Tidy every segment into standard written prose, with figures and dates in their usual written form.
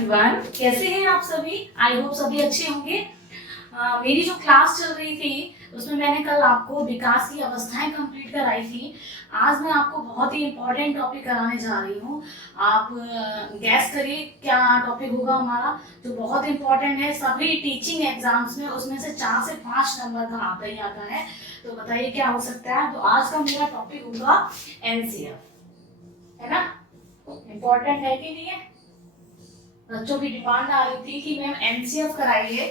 Everyone, कैसे हैं आप सभी? आई होप सभी अच्छे होंगे। मेरी जो क्लास चल रही थी उसमें मैंने कल आपको विकास की अवस्थाएं कंप्लीट कराई थी। आज मैं आपको बहुत ही इम्पोर्टेंट टॉपिक कराने जा रही हूँ। आप गैस करिए क्या टॉपिक होगा हमारा, जो बहुत इम्पोर्टेंट है सभी टीचिंग एग्जाम्स में। उसमें से 4 से 5 नंबर का आता ही आता है। तो बताइए क्या हो सकता है। तो आज का मेरा टॉपिक होगा एनसीएफ, है ना? इम्पोर्टेंट है कि नहीं है? बच्चों की डिमांड आ रही थी कि मैम एनसीएफ कराइए।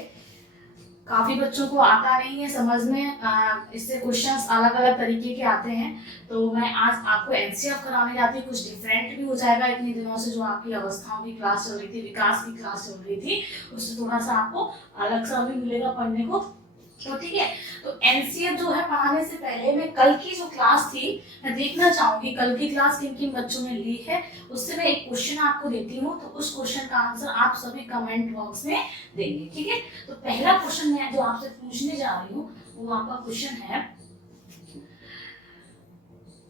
काफी बच्चों को आता नहीं है समझ में, इससे क्वेश्चंस अलग अलग तरीके के आते हैं। तो मैं आज आपको एनसीएफ कराने जाती हूँ। कुछ डिफरेंट भी हो जाएगा इतने दिनों से जो आपकी अवस्थाओं की क्लास चल रही थी, विकास की क्लास चल रही थी, उससे थोड़ा सा आपको अलग सा भी मिलेगा पढ़ने को। तो ठीक है। तो एनसीएफ जो है पढ़ाने से पहले मैं कल की जो क्लास थी मैं देखना चाहूंगी कल की क्लास किन किन बच्चों ने ली है। उससे मैं एक क्वेश्चन आपको देती हूँ, तो उस क्वेश्चन का आंसर आप सभी कमेंट बॉक्स में देंगे, ठीक है? तो पहला क्वेश्चन मैं जो आपसे पूछने जा रही हूँ वो आपका क्वेश्चन है,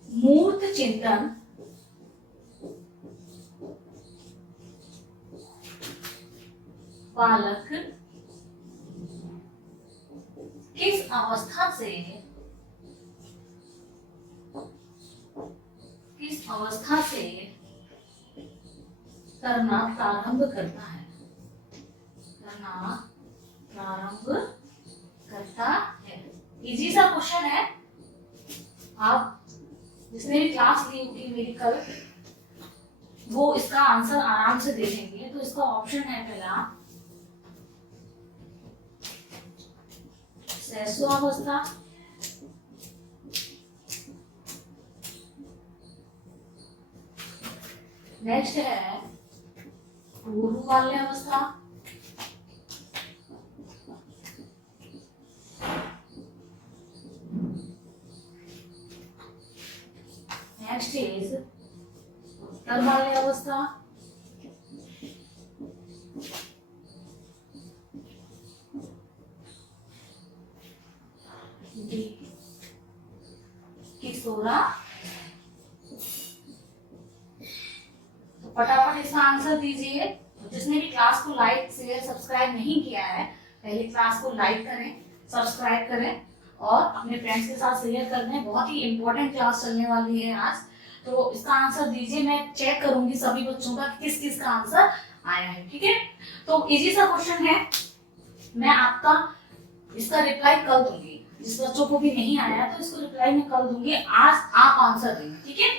मूर्त चिंतन बालक किस अवस्था से करना प्रारंभ करता है? इजी सा क्वेश्चन है। आप जिसने भी क्लास ली होगी मेरी कल, वो इसका आंसर आराम से दे देंगे। तो इसका ऑप्शन है पहला शैशवावस्था, नेक्स्ट है पूर्व बाल्यावस्था, नेक्स्ट इज उत्तर बाल्यावस्था, किशोरा। तो फटाफट इसका आंसर दीजिए। जिसने भी क्लास को लाइक शेयर सब्सक्राइब नहीं किया है, पहले क्लास को लाइक करें, सब्सक्राइब करें और अपने फ्रेंड्स के साथ शेयर कर दें। बहुत ही इंपॉर्टेंट क्लास चलने वाली है आज। तो इसका आंसर दीजिए। मैं चेक करूंगी सभी बच्चों का किस किस का आंसर आया है, ठीक है? तो इजी सा क्वेश्चन है, मैं आपका इसका रिप्लाई कल दूंगी। जिस बच्चों को भी नहीं आया तो इसको रिप्लाई मैं कल दूंगी। आज आप आंसर देंगे, ठीक है?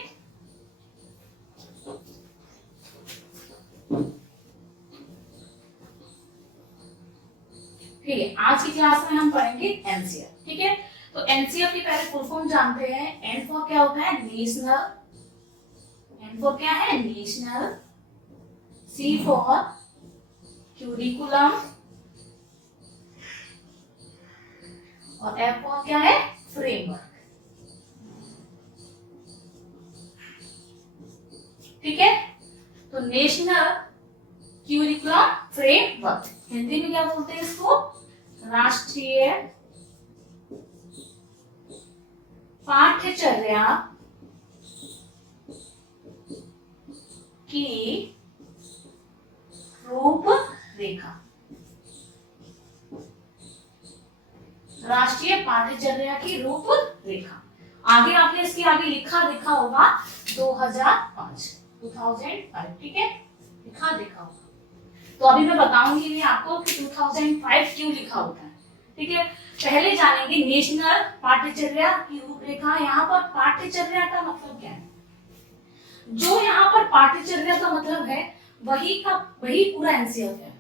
ठीक है, आज की क्लास में हम पढ़ेंगे एनसीएफ, ठीक है? तो एनसीएफ की पहले फुल फॉर्म जानते हैं। एन फॉर क्या होता है? नेशनल। एन फॉर क्या है? नेशनल। सी फॉर क्यूरिकुलम और एफ फॉर क्या है? फ्रेमवर्क। ठीक है? तो नेशनल क्यूरिकुलम फ्रेमवर्क, हिंदी में क्या बोलते हैं इसको? राष्ट्रीय पाठ्यचर्या की रूपरेखा। राष्ट्रीय पाठ्यचर्या की रूपरेखा। आगे आपने इसके आगे लिखा देखा होगा 2005, ठीक है? लिखा देखा होगा। तो अभी मैं बताऊंगी भी आपको कि 2005 क्यों लिखा होता है, ठीक है? पहले जानेंगे नेशनल पाठ्यचर्या की रूपरेखा। यहाँ पर पाठ्यचर्या का मतलब क्या है? जो यहाँ पर पाठ्यचर्या का मतलब है वही पूरा एनसीएफ है,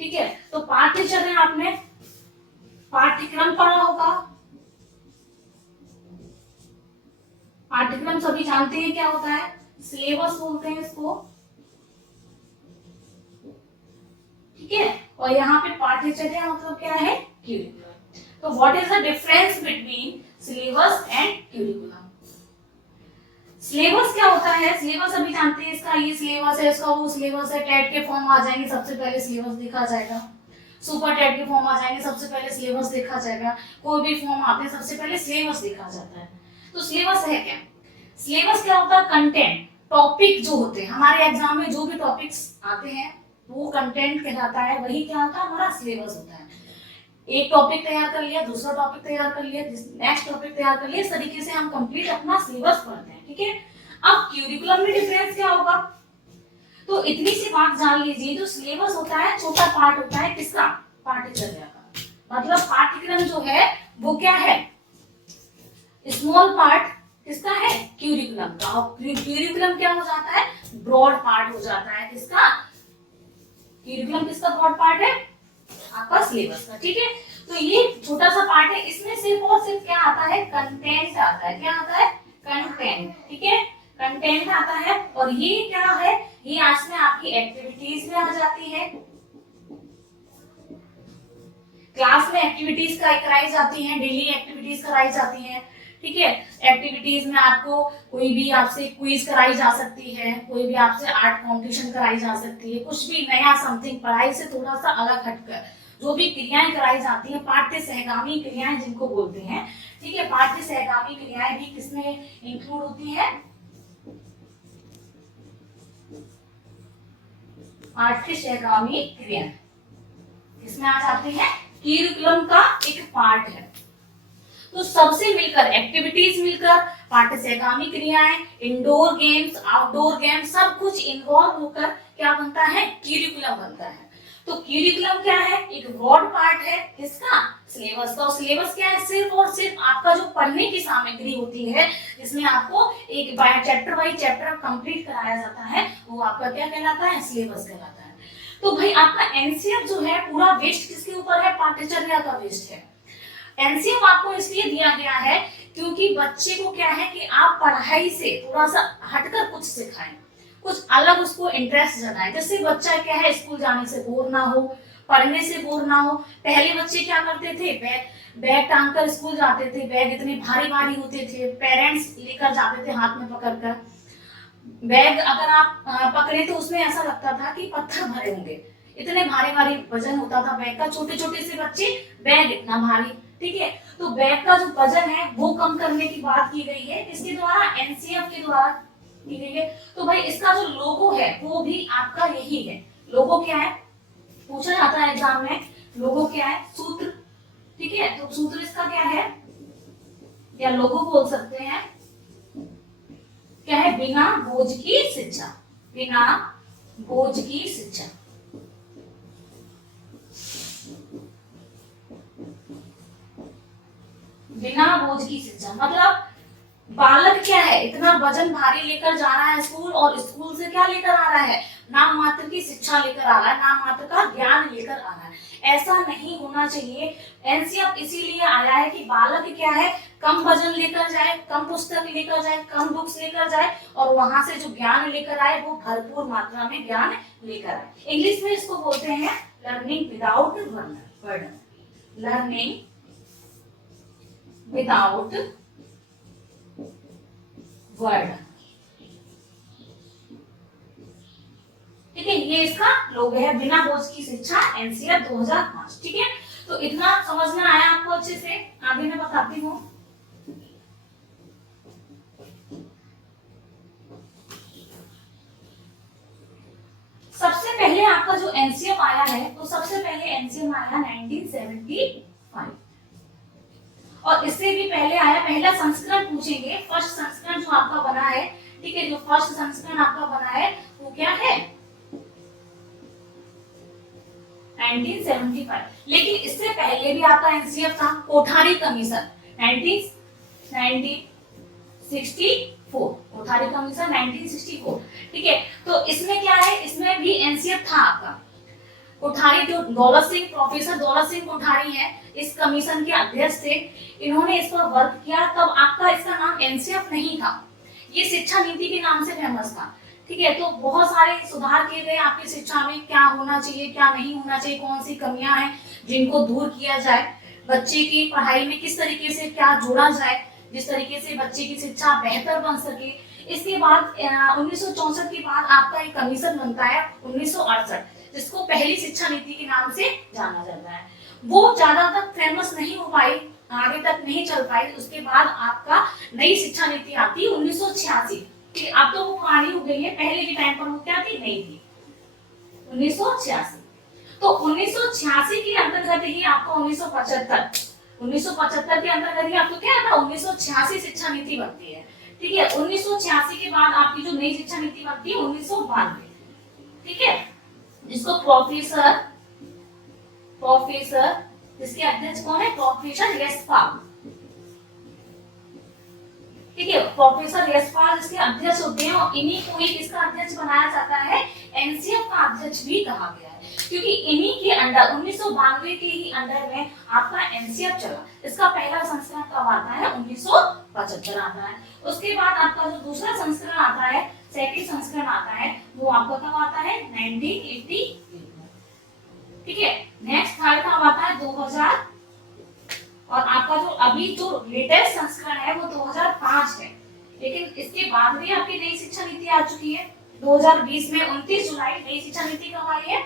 ठीक है? तो पाठ्यचर्या आपने पाठ्यक्रम पढ़ा होगा। पाठ्यक्रम सभी जानते हैं क्या होता है? सिलेबस बोलते हैं इसको, ठीक है? और यहाँ पे पाठ्यचर्या मतलब क्या है? क्यूरिकुलम। तो what is the difference between syllabus and curriculum? Syllabus क्या होता है? सिलेबस अभी जानते हैं, इसका ये सिलेबस है, इसका वो सिलेबस है। टेट के फॉर्म आ जाएंगे, सबसे पहले सिलेबस देखा जाएगा। सुपर टेट के फॉर्म आ जाएंगे, सबसे पहले सिलेबस देखा जाएगा। कोई भी फॉर्म आते हैं सबसे पहले सिलेबस देखा जाता है। तो सिलेबस है क्या? सिलेबस क्या होता है? कंटेंट, टॉपिक जो होते हैं हमारे एग्जाम में, जो भी टॉपिक्स आते हैं वो कंटेंट कहलाता है, वही क्या होता है, हमारा सिलेबस होता है। एक टॉपिक तैयार कर लिया, दूसरा टॉपिक तैयार कर लिया, नेक्स्ट टॉपिक तैयार कर लिया, इस तरीके से हम कंप्लीट अपना सिलेबस पढ़ते हैं, ठीक है। अब क्यूरिकुलम में डिफरेंस क्या होगा, तो इतनी सी बात जान लीजिए, जो सिलेबस होता है छोटा पार्ट होता है किसका, पाठ्यचर्या का। मतलब पाठ्यक्रम जो है वो क्या है, स्मॉल पार्ट किसका है, क्यूरिकुलम का। और क्यूरिकुलम क्या हो जाता है, ब्रॉड पार्ट हो जाता है किसका, क्यूरिकुलम किसका ब्रॉड पार्ट है, आपका सिलेबस का, ठीक है। तो ये छोटा सा पार्ट है, इसमें सिर्फ और सिर्फ क्या आता है, कंटेंट आता है। क्या आता है, कंटेंट, ठीक है, कंटेंट आता है। और ये क्या है, ये आज में आपकी एक्टिविटीज में आ जाती है, क्लास में एक्टिविटीज कराई जाती हैं, डेली एक्टिविटीज कराई जाती हैं, ठीक है। एक्टिविटीज में आपको कोई भी आपसे क्विज कराई जा सकती है, कोई भी आपसे आर्ट कॉम्पिटिशन कराई जा सकती है, कुछ भी नया समथिंग पढ़ाई से थोड़ा सा अलग हटकर जो भी क्रियाएं कराई जाती हैं, पाठ्य सहगामी क्रियाएं जिनको बोलते हैं, ठीक है। पाठ्य सहगामी क्रियाएं भी किसमें इंक्लूड होती है, पाठ्य सहगामी क्रियाएं किसमें आ जाती है, करिकुलम का एक पार्ट है। तो सबसे मिलकर एक्टिविटीज मिलकर पाठ्य सहगामी क्रियाएं, इंडोर गेम्स, आउटडोर गेम्स, सब कुछ इन्वॉल्व होकर क्या बनता है, करिकुलम बनता है। तो करिकुलम क्या है, एक ब्रॉड पार्ट है किसका, सिलेबस का। और सिलेबस क्या है, सिर्फ और सिर्फ आपका जो पढ़ने की सामग्री होती है, जिसमें आपको एक चैप्टर बाय चैप्टर कंप्लीट कराया जाता है, वो आपका क्या कहलाता है, सिलेबस कहलाता है। तो भाई आपका एनसीएफ जो है पूरा वेस्ट किसके ऊपर है, पाठ्यचर्या का वेस्ट है। एनसीएफ आपको इसलिए दिया गया है क्योंकि बच्चे को क्या है कि आप पढ़ाई से थोड़ा सा हटकर कुछ सिखाएं, कुछ अलग उसको इंटरेस्ट जगाएं, जिससे बच्चा क्या है स्कूल जाने से बोर ना हो, पढ़ने से बोर ना हो। पहले बच्चे क्या करते थे, बैग टांग कर स्कूल जाते थे, बैग इतने भारी भारी होते थे, पेरेंट्स लेकर जाते थे हाथ में पकड़कर। बैग अगर आप पकड़े तो उसमें ऐसा लगता था कि पत्थर भरे होंगे, इतने भारी भारी वजन होता था बैग का। छोटे छोटे से बच्चे, बैग इतना भारी, ठीक है। तो बैग का जो वजन है वो कम करने की बात की गई है, किसके द्वारा, एनसीएफ के द्वारा की गई है। तो भाई इसका जो लोगो है वो भी आपका यही है। लोगो क्या है, पूछा जाता है एग्जाम में, लोगो क्या है, सूत्र, ठीक है। तो सूत्र इसका क्या है, या लोगो बोल सकते हैं, क्या है, बिना बोझ की शिक्षा, बिना बोझ की शिक्षा। बिना बोझ की शिक्षा मतलब बालक क्या है, इतना वजन भारी लेकर जा रहा है स्कूल, और स्कूल से क्या लेकर आ रहा है, नाम मात्र की शिक्षा लेकर आ रहा है, नाम मात्र का ज्ञान लेकर आ रहा है। ऐसा नहीं होना चाहिए। एनसीएफ इसीलिए आया है कि बालक क्या है, कम वजन लेकर जाए, कम पुस्तक लेकर जाए, कम बुक्स लेकर जाए, और वहां से जो ज्ञान लेकर आए वो भरपूर मात्रा में ज्ञान लेकर आए। इंग्लिश में इसको बोलते हैं learning without burden, learning without word, ठीक है। ये इसका लोगो है, बिना बोझ की शिक्षा, एनसीएफ 2005, ठीक है। तो इतना समझ में आया आपको अच्छे से, आगे मैं बताती हूँ। सबसे पहले आपका जो एनसीएफ आया है, तो सबसे पहले एनसीएफ आया 1975, और इससे भी पहले आया, पहला संस्करण पूछेंगे, फर्स्ट संस्करण जो आपका बना है, ठीक है, जो फर्स्ट संस्करण आपका बना है वो क्या है, 1975। लेकिन इससे पहले भी आपका एनसीएफ था, कोठारी कमीशन 1964, कोठारी कमीशन 1964, ठीक है। तो इसमें क्या है, इसमें भी एनसीएफ था आपका। कोठारी जो दौलत सिंह, प्रोफेसर दौलत सिंह कोठारी है, इस कमीशन के अध्यक्ष थे, इन्होंने इस पर वर्क किया। तब आपका इसका नाम एनसीएफ नहीं था, ये शिक्षा नीति के नाम से फेमस था, ठीक है। तो बहुत सारे सुधार किए गए आपकी शिक्षा में, क्या होना चाहिए, क्या नहीं होना चाहिए, कौन सी कमियां हैं जिनको दूर किया जाए, बच्चे की पढ़ाई में किस तरीके से क्या जोड़ा जाए, जिस तरीके से बच्चे की शिक्षा बेहतर बन सके। इसके बाद 1964 के बाद आपका एक कमीशन बनता है 1968, जिसको पहली शिक्षा नीति के नाम से जाना जाता है। वो ज्यादा तक फेमस नहीं हो पाई, आगे तक नहीं चल पाई। उसके बाद आपका नई शिक्षा नीति आती है 1986, अब तो वो पुरानी हो गई है, पहले के टाइम पर वो क्या थी, नहीं थी। 1986। तो 1986 के अंतर्गत ही आपको 1975 के अंतर्गत ही आपको क्या था 1986 शिक्षा नीति बनती है। ठीक है, 1986 के बाद आपकी जो नई शिक्षा नीति बनती है 1992। ठीक है, जिसको प्रोफेसर इसके अध्यक्ष कौन है, प्रोफेसर यशपाल। ठीक है, प्रोफेसर यशपाल इसके अध्यक्ष होते हैं और इन्हीं को ही किसका अध्यक्ष बनाया जाता है, एनसीएफ का अध्यक्ष भी कहा गया है, क्योंकि इन्हीं के अंडर 1992 के ही अंडर में आपका एनसीएफ चला। इसका पहला संस्करण कब आता है, 1975 आता है। उसके बाद आपका जो दूसरा संस्करण आता है, सेकंड संस्करण आता है, वो आपका कब आता है, 1988 में। ठीक है, नेक्स्ट थर्ड कब आता है, 2000, और आपका जो अभी जो लेटेस्ट संस्करण है वो 2005 है। लेकिन इसके बाद भी आपकी नई शिक्षा नीति आ चुकी है 2020 में। 29 जुलाई नई शिक्षा नीति कब आई है,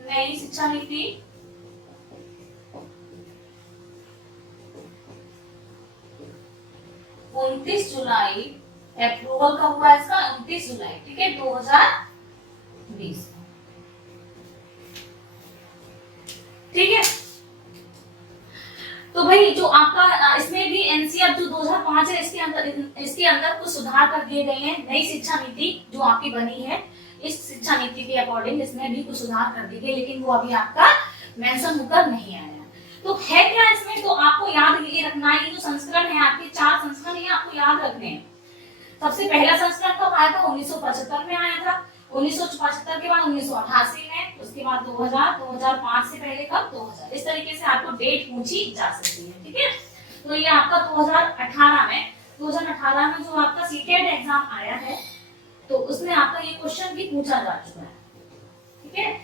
नई शिक्षा नीति 29 जुलाई अप्रूवल कब हुआ इसका, 29 जुलाई। ठीक है, 2020। ठीक है, तो भाई जो आपका इसमें भी एनसीएफ जो 2005 है इसके अंदर कुछ सुधार कर दिए गए हैं। नई शिक्षा नीति जो आपकी बनी है, इस शिक्षा नीति के अकॉर्डिंग इसमें भी कुछ सुधार कर दिए गए, लेकिन वो अभी आपका मेंशन होकर नहीं आया। तो है क्या इसमें, तो आपको याद ये रखना है, ये जो संस्करण है आपके 4 संस्करण है आपको याद रखने हैं। सबसे पहला संस्करण कब आया था, 1975 में आया था। 1975 के बाद 1988 में, उसके बाद 2000, 2005 से पहले कब, 2000। इस तरीके से आपको डेट पूछी जा सकती है। ठीक है, तो ये आपका 2018 में जो आपका सीटेट एग्जाम आया है, तो उसमें आपका ये क्वेश्चन भी पूछा जा चुका है। ठीक है,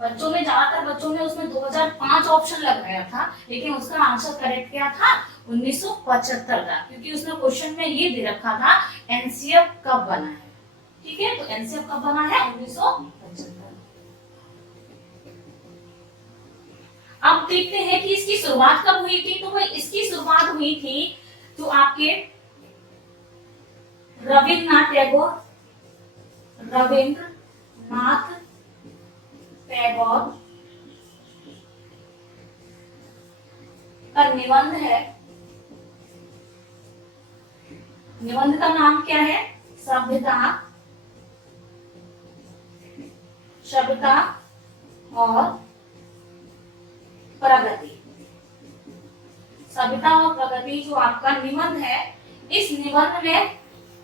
बच्चों में ज्यादातर बच्चों ने उसमें 2005 ऑप्शन लगाया था, लेकिन उसका आंसर करेक्ट क्या था, 1975 था, क्योंकि उसमें क्वेश्चन में ये दे रखा था एनसीएफ कब बना है। ठीक है, तो एनसीएफ कब बना है, 1975। अब देखते हैं कि इसकी शुरुआत कब हुई थी। तो भाई इसकी शुरुआत हुई थी जो आपके रविन्द्रनाथ टैगोर का निबंध है। निबंध का नाम क्या है, सभ्यता और प्रगति। सभ्यता और प्रगति जो आपका निबंध है, इस निबंध में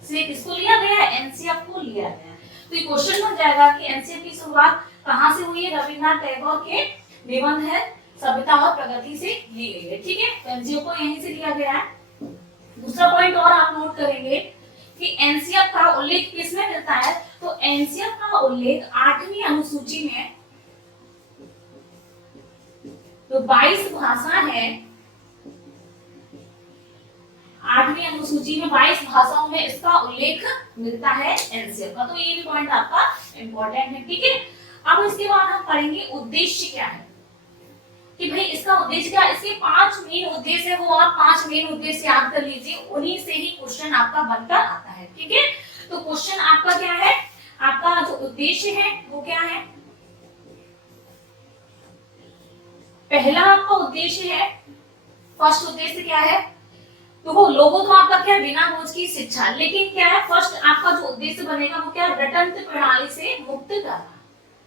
से किसको लिया गया है, एनसीएफ को लिया गया है। तो ये क्वेश्चन बन जाएगा कि एनसीएफ की शुरुआत कहां से हुई है, रविन्द्रनाथ टैगोर के निबंध है सभ्यता और प्रगति से ली गई है। ठीक है, तो एनसीएफ को यहीं से लिया गया है। दूसरा पॉइंट और आप नोट करेंगे कि एनसीएफ का उल्लेख किसमें मिलता है, तो एनसीएफ का उल्लेख 8वीं अनुसूची में जो 22 भाषा है, 8वीं अनुसूची में 22 भाषाओं में इसका उल्लेख मिलता है एनसीएफ का। तो ये भी पॉइंट आपका इंपॉर्टेंट है। ठीक है, अब इसके बाद हम पढ़ेंगे उद्देश्य क्या है, कि भाई इसका उद्देश्य क्या है। इसके 5 मेन उद्देश्य है, वो आप 5 मेन उद्देश्य याद कर लीजिए, उन्हीं से ही क्वेश्चन आपका बनकर आता है। ठीक है, तो क्वेश्चन आपका क्या है, आपका जो उद्देश्य है वो क्या है। पहला आपका उद्देश्य है, फर्स्ट उद्देश्य क्या है, तो वो लोगों को आपका क्या, बिना बोझ की शिक्षा। लेकिन क्या है, फर्स्ट आपका जो उद्देश्य बनेगा वो क्या, रटंत्र प्रणाली से मुक्त करना।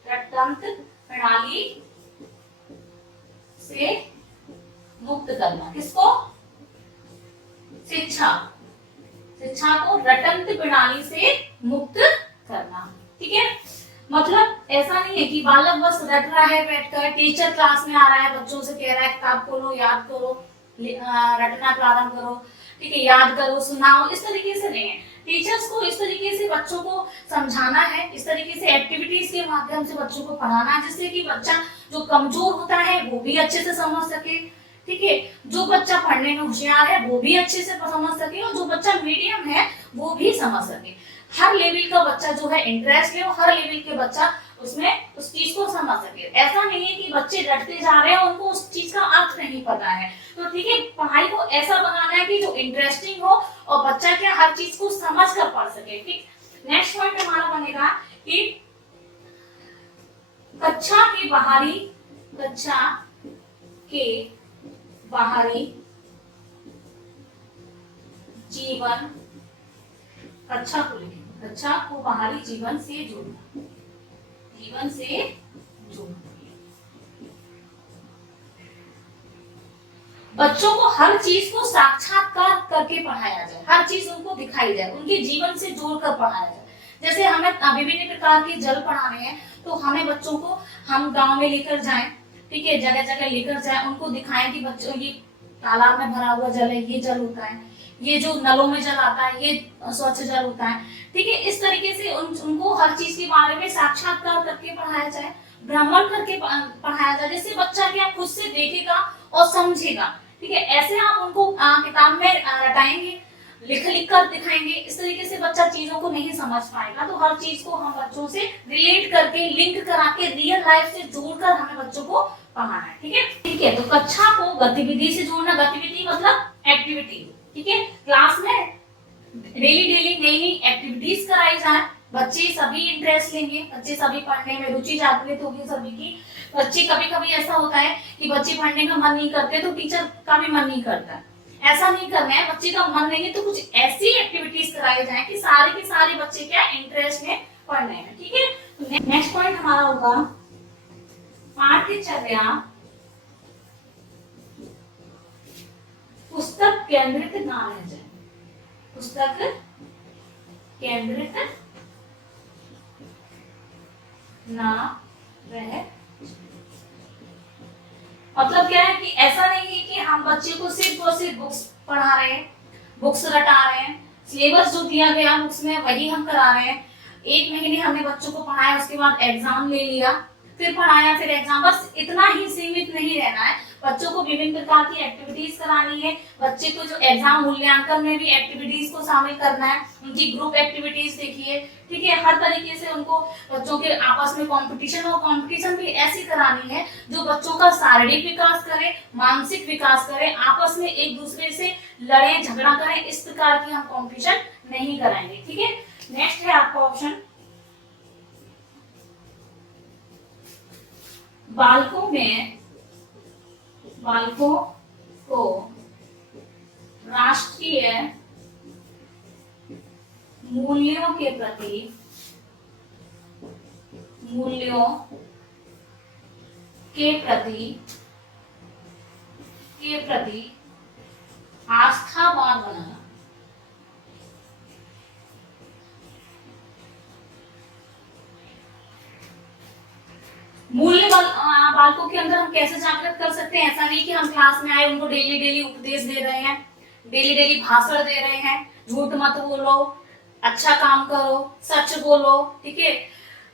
रटंत्र प्रणाली से मुक्त करना, किसको, शिक्षा को रटंत्र प्रणाली से मुक्त करना। ठीक है, मतलब ऐसा नहीं है कि बालक बस रट रहा है बैठकर, टीचर क्लास में आ रहा है, बच्चों से कह रहा है किताब खोलो, याद करो, रटना प्रारंभ करो, ठीक है, याद करो, सुनाओ, इस तरीके से नहीं है। टीचर्स को इस तरीके से बच्चों को समझाना है, इस तरीके से एक्टिविटीज के माध्यम से बच्चों को पढ़ाना है, जिससे कि बच्चा जो कमजोर होता है वो भी अच्छे से समझ सके। ठीक है, जो बच्चा पढ़ने में होशियार है वो भी अच्छे से समझ सके, और जो बच्चा मीडियम है वो भी समझ सके। हर लेवल का बच्चा जो है इंटरेस्ट ले, हर लेवल के बच्चा उसमें उस चीज को समझ सके। ऐसा नहीं है कि बच्चे रटते जा रहे हैं, उनको उस चीज का अर्थ नहीं पता है। तो ठीक है, पढ़ाई को ऐसा बनाना है कि जो इंटरेस्टिंग हो और बच्चा क्या हर चीज को समझ कर पढ़ सके। ठीक, नेक्स्ट पॉइंट हमारा बनेगा कि कक्षा के बाहरी, कक्षा के बाहरी जीवन, कक्षा को लिखें, कक्षा को बाहरी जीवन से जोड़ना, जीवन से जोड़ना। बच्चों को हर चीज को साक्षात्कार करके पढ़ाया जाए, हर चीज उनको दिखाई जाए, उनके जीवन से जोड़कर पढ़ाया जाए। जैसे हमें विभिन्न प्रकार के जल पढ़ाने हैं, तो हमें बच्चों को हम गांव में लेकर जाएं, ठीक है, जगह जगह लेकर जाएं, उनको दिखाएं कि बच्चों ये तालाब में भरा हुआ जल है, ये जल होता है, ये जो नलों में जल आता है ये स्वच्छ जल होता है, ठीक है। इस तरीके से उनको हर चीज के बारे में साक्षात्कार करके पढ़ाया जाए, भ्रमण करके पढ़ाया जाए, जिससे बच्चा क्या खुद से देखेगा और समझेगा, ठीक है। ऐसे आप उनको किताब में रटाएंगे, लिख कर दिखाएंगे, इस तरीके से बच्चा चीजों को नहीं समझ पाएगा। तो हर चीज को हम बच्चों से रिलेट करके, लिंक करा के, रियल लाइफ से जोड़कर हमें बच्चों को पढ़ाना है, ठीक है। ठीक है, तो कक्षा को गतिविधि से जोड़ना, गतिविधि मतलब एक्टिविटी, ठीक है। क्लास में डेली डेली नई नई एक्टिविटीज कराई जाए, बच्चे सभी इंटरेस्ट लेंगे, बच्चे सभी पढ़ने में रुचि जागृत होगी सभी की। बच्चे कभी कभी ऐसा होता है कि बच्चे पढ़ने का मन नहीं करते तो टीचर का भी मन नहीं करता, ऐसा नहीं करना है। बच्चे का मन नहीं है तो कुछ ऐसी एक्टिविटीज कराई जाए कि सारे के सारे बच्चे क्या इंटरेस्ट में पढ़ने में, ठीक है। नेक्स्ट पॉइंट हमारा होगा पाठ्यचर्या पुस्तक केंद्रित ना रह जाए, पुस्तक केंद्रित ना रह। मतलब क्या है कि ऐसा नहीं है कि हम बच्चे को सिर्फ और सिर्फ बुक्स पढ़ा रहे हैं, बुक्स रटा रहे हैं, सिलेबस जो दिया गया बुक्स में वही हम करा रहे हैं। एक महीने हमने बच्चों को पढ़ाया, उसके बाद एग्जाम ले लिया, फिर पढ़ाया, फिर एग्जाम, बस इतना ही सीमित नहीं रहना है। बच्चों को विभिन्न प्रकार की एक्टिविटीज करानी है। बच्चे को जो एग्जाम मूल्यांकन में भी एक्टिविटीज को शामिल करना है, उनकी ग्रुप एक्टिविटीज देखिए, ठीक है। हर तरीके से उनको बच्चों के आपस में कंपटीशन, और कंपटीशन भी ऐसी करानी है जो बच्चों का शारीरिक विकास करे, मानसिक विकास करे, आपस में एक दूसरे से लड़े झगड़ा करें, इस प्रकार की हम कंपटीशन नहीं कराएंगे, ठीक है। नेक्स्ट है आपका ऑप्शन, बालकों को राष्ट्रीय मूल्यों के प्रति आस्थावान बनाना। मूल्य बालकों के अंदर हम कैसे जागृत कर सकते हैं? ऐसा नहीं कि हम क्लास में आए उनको डेली डेली उपदेश दे रहे हैं, डेली डेली भाषण दे रहे हैं, झूठ मत बोलो, अच्छा काम करो, सच बोलो, ठीक है।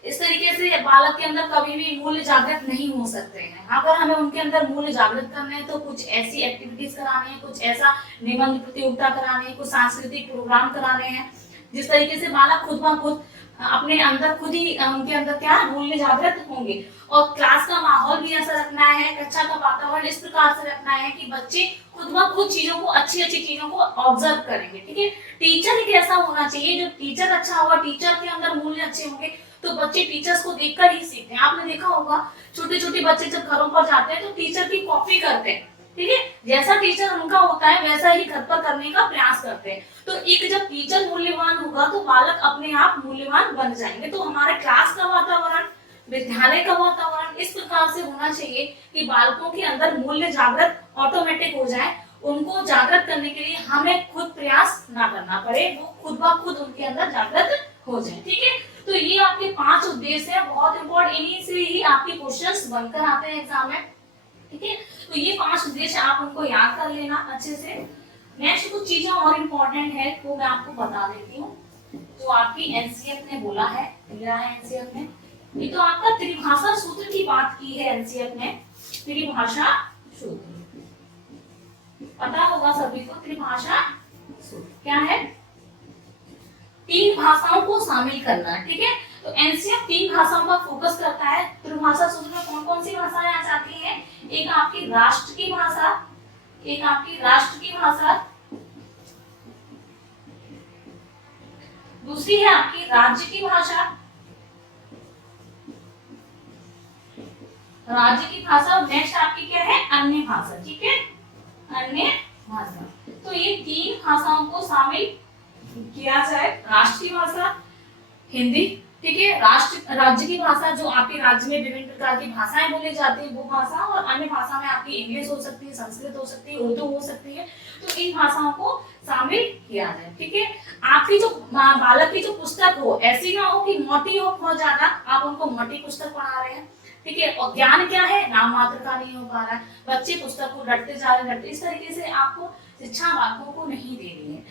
इस तरीके से बालक के अंदर कभी भी मूल्य जागृत नहीं हो सकते हैं। अगर हमें उनके अंदर मूल्य जागृत करने हैं तो कुछ ऐसी एक्टिविटीज करानी है, कुछ ऐसा निबंध प्रतियोगिता करानी है, कुछ सांस्कृतिक प्रोग्राम कराने हैं, जिस तरीके से बालक खुद ब खुद अपने अंदर खुद ही उनके अंदर क्या मूल्य जागृत होंगे। और क्लास का माहौल भी ऐसा रखना है, कक्षा का वातावरण इस प्रकार से रखना है कि बच्चे खुद ब खुद चीजों को, अच्छी अच्छी चीजों को ऑब्जर्व करेंगे, ठीक है। टीचर एक ऐसा होना चाहिए, जो टीचर अच्छा होगा, टीचर के अंदर मूल्य अच्छे होंगे तो बच्चे टीचर्स को देखकर ही सीखते हैं। आपने देखा होगा छोटे छोटे बच्चे जब घरों पर जाते हैं तो टीचर की कॉपी करते हैं, ठीक है। जैसा टीचर उनका होता है वैसा ही घर पर करने का प्रयास करते हैं। तो एक जब टीचर मूल्यवान होगा तो बालक अपने आप मूल्यवान बन जाएंगे। तो हमारे क्लास का वातावरण, विद्यालय का वातावरण इस प्रकार से होना चाहिए कि बालकों के अंदर मूल्य जागृत ऑटोमेटिक हो जाए। उनको जागृत करने के लिए हमें खुद प्रयास ना करना पड़े, वो खुद ब खुद उनके अंदर जागृत हो जाए, ठीक है। तो ये आपके 5 उद्देश्य है, बहुत इंपॉर्टेंट, इन्हीं से ही आपके क्वेश्चंस बनकर आते हैं एग्जाम में, ठीक है। तो ये 5 उद्देश्य आप उनको याद कर लेना अच्छे से। नेक्स्ट कुछ चीजें और इम्पोर्टेंट है वो मैं आपको बता देती हूँ, जो आपकी एनसीएफ ने बोला है, एनसीएफ ने ये तो आपका त्रिभाषा सूत्र की बात की है एनसीएफ ने। त्रिभाषा सूत्र पता होगा सभी को, त्रिभाषा सूत्र क्या है? 3 भाषाओं को शामिल करना, ठीक है। तो एनसीएफ 3 भाषाओं पर फोकस करता है। त्रिभाषा सूत्र में कौन कौन सी भाषाएं आ जाती हैं? एक आपकी राष्ट्र की भाषा, एक आपकी राष्ट्र की भाषा, दूसरी है आपकी राज्य की भाषा, राज्य की भाषा। नेक्स्ट आपकी क्या है, अन्य भाषा, ठीक है, अन्य भाषा। तो ये 3 भाषाओं को शामिल किया जाए। राष्ट्रीय भाषा हिंदी, ठीक है, राष्ट्र राज्य की भाषा जो आपके राज्य में विभिन्न प्रकार की भाषाएं बोली जाती है वो भाषा, और अन्य भाषा में आपकी इंग्लिश हो सकती है, संस्कृत हो सकती है, उर्दू हो सकती है। तो इन भाषाओं को शामिल किया जाए, ठीक है। आपकी जो बालक की जो पुस्तक हो ऐसी ना हो कि मोटी हो बहुत ज्यादा, आप उनको मोटी पुस्तक पढ़ा रहे हैं, ठीक है, और ज्ञान क्या है, नाम मात्र का नहीं हो पा रहा है, बच्चे पुस्तक को रटते जा रहे हैं, इस तरीके से आपको शिक्षा बालकों को नहीं दे रही है।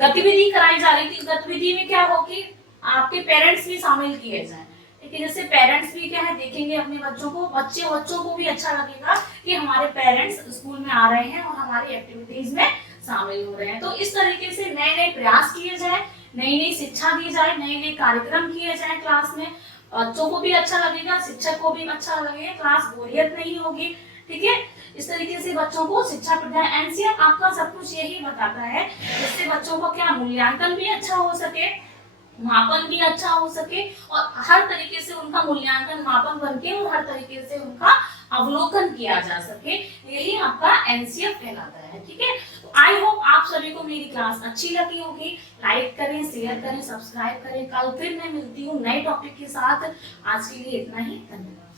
गतिविधि कराई जा रही थी, गतिविधि में क्या हो कि आपके पेरेंट्स भी शामिल किए जाए, ठीक है, जैसे पेरेंट्स भी क्या है देखेंगे अपने बच्चों को, बच्चों को भी अच्छा लगेगा कि हमारे पेरेंट्स स्कूल में आ रहे हैं और हमारी एक्टिविटीज में शामिल हो रहे हैं। तो इस तरीके से नए नए प्रयास किए जाए, नई नई शिक्षा दी जाए, नए नए कार्यक्रम किए जाए क्लास में, बच्चों को भी अच्छा लगेगा, शिक्षक को भी अच्छा लगेगा, क्लास बोरियत नहीं होगी, ठीक है। इस तरीके से बच्चों को शिक्षा प्रदान, एनसीईआरटी आपका सब कुछ यही बताता है, जिससे बच्चों का क्या मूल्यांकन भी अच्छा हो सके, मापन भी अच्छा हो सके, और हर तरीके से उनका मूल्यांकन मापन बनके और हर तरीके से उनका अवलोकन किया जा सके, यही आपका एनसीएफ कहलाता है, ठीक है। तो आई होप आप सभी को मेरी क्लास अच्छी लगी होगी। लाइक करें, शेयर करें, सब्सक्राइब करें। कल फिर मैं मिलती हूँ नए टॉपिक के साथ। आज के लिए इतना ही, धन्यवाद।